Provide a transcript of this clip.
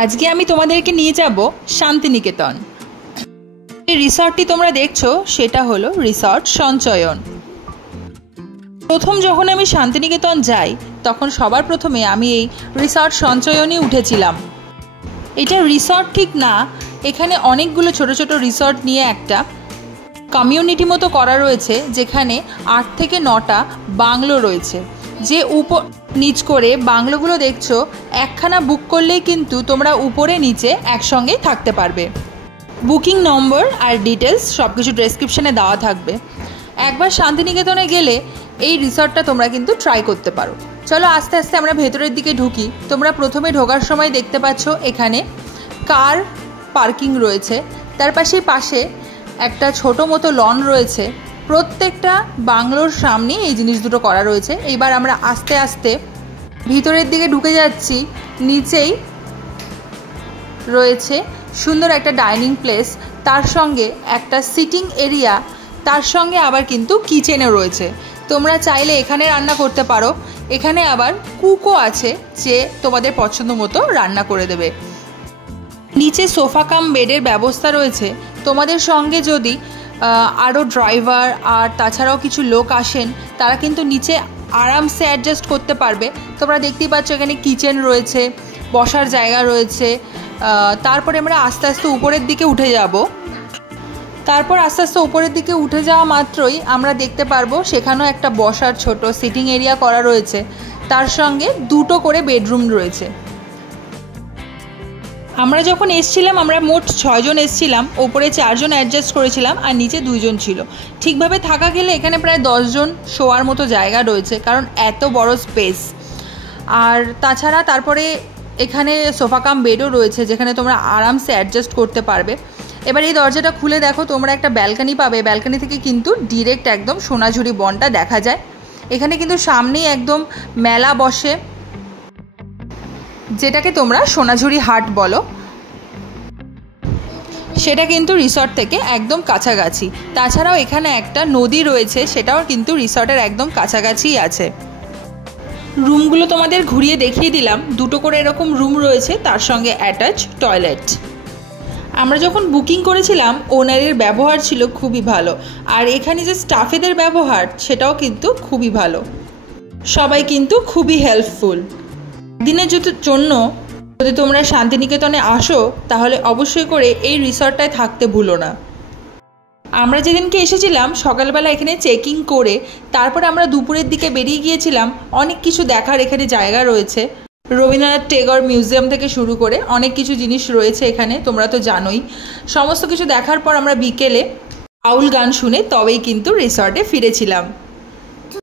আজকে আমি তোমাদেরকে নিয়ে যাব শান্তিনিকেতন। এই রিসর্টটি তোমরা দেখছো সেটা হলো রিসর্ট সঞ্চয়ন। প্রথম যখন আমি শান্তিনিকেতন যাই তখন সবার প্রথমে আমি এই রিসর্ট সঞ্চয়নই উঠেছিলাম। এটা রিসর্ট ঠিক না, এখানে অনেকগুলো ছোট ছোট রিসর্ট নিয়ে একটা কমিউনিটি মতো করা রয়েছে, যেখানে 8 থেকে 9টা বাংলো রয়েছে। যে নিচ করে বাংলোগুলো দেখছো, একখানা বুক করলেই কিন্তু তোমরা উপরে নিচে একসঙ্গেই থাকতে পারবে। বুকিং নম্বর আর ডিটেলস সব কিছু ডেসক্রিপশানে দেওয়া থাকবে। একবার শান্তিনিকেতনে গেলে এই রিসর্টটা তোমরা কিন্তু ট্রাই করতে পারো। চলো আস্তে আস্তে আমরা ভেতরের দিকে ঢুকি। তোমরা প্রথমে ঢোকার সময় দেখতে পাচ্ছ এখানে কার পার্কিং রয়েছে, তার পাশে একটা ছোট মতো লন রয়েছে। প্রত্যেকটা বাংলোর সামনে এই জিনিস দুটো করা রয়েছে। এইবার আমরা আস্তে আস্তে ভিতরের দিকে ঢুকে যাচ্ছি। নিচেই রয়েছে সুন্দর একটা ডাইনিং প্লেস, তার সঙ্গে একটা সিটিং এরিয়া, তার সঙ্গে আবার কিন্তু কিচেনও রয়েছে। তোমরা চাইলে এখানে রান্না করতে পারো। এখানে আবার কুকও আছে যে তোমাদের পছন্দ মতো রান্না করে দেবে। নিচে সোফা কাম বেডের ব্যবস্থা রয়েছে। তোমাদের সঙ্গে যদি আরও ড্রাইভার আর তাছাড়াও কিছু লোক আসেন, তারা কিন্তু নিচে আরামসে অ্যাডজাস্ট করতে পারবে। তোমরা দেখতেই পাচ্ছ এখানে কিচেন রয়েছে, বসার জায়গা রয়েছে। তারপরে আমরা আস্তে আস্তে উপরের দিকে উঠে যাব। উপরের দিকে উঠে যাওয়া মাত্রই আমরা দেখতে পারবো সেখানেও একটা বসার ছোট সিটিং এরিয়া করা রয়েছে, তার সঙ্গে 2টো করে বেডরুম রয়েছে। আমরা যখন এসছিলাম আমরা মোট 6 জন এসছিলাম, ওপরে 4 জন অ্যাডজাস্ট করেছিলাম আর নিচে 2 জন ছিল। ঠিকভাবে থাকা গেলে এখানে প্রায় 10 জন শোয়ার মতো জায়গা রয়েছে, কারণ এত বড় স্পেস। আর তাছাড়া তারপরে এখানে সোফা কাম বেডও রয়েছে, যেখানে তোমরা আরামসে অ্যাডজাস্ট করতে পারবে। এবার এই দরজাটা খুলে দেখো, তোমরা একটা ব্যালকানি পাবে। ব্যালকানি থেকে কিন্তু ডিরেক্ট একদম সোনাঝুরি বনটা দেখা যায়। এখানে কিন্তু সামনেই একদম মেলা বসে, যেটাকে তোমরা সোনাঝুরি হাট বলো। সেটা কিন্তু রিসর্ট থেকে একদম কাছাকাছি। তাছাড়াও এখানে একটা নদী রয়েছে, সেটাও কিন্তু রিসর্টের একদম কাছাকাছিই আছে। রুমগুলো তোমাদের ঘুরিয়ে দেখিয়ে দিলাম। 2টো করে এরকম রুম রয়েছে, তার সঙ্গে অ্যাটাচ টয়লেট। আমরা যখন বুকিং করেছিলাম ওনারের ব্যবহার ছিল খুবই ভালো, আর এখানে যে স্টাফেদের ব্যবহার সেটাও কিন্তু খুবই ভালো। সবাই কিন্তু খুবই হেল্পফুল। দিনের জন্য যদি তোমরা শান্তিনিকেতনে আসো তাহলে অবশ্যই করে এই রিসর্টটায় থাকতে ভুলো না। আমরা যেদিনকে এসেছিলাম সকালবেলা এখানে চেকিং করে তারপরে আমরা দুপুরের দিকে বেরিয়ে গিয়েছিলাম। অনেক কিছু দেখার এখানে জায়গা রয়েছে। রবীন্দ্রনাথ টেগর মিউজিয়াম থেকে শুরু করে অনেক কিছু জিনিস রয়েছে এখানে, তোমরা তো জানোই। সমস্ত কিছু দেখার পর আমরা বিকেলে বাউল গান শুনে তবেই কিন্তু রিসর্টে ফিরেছিলাম।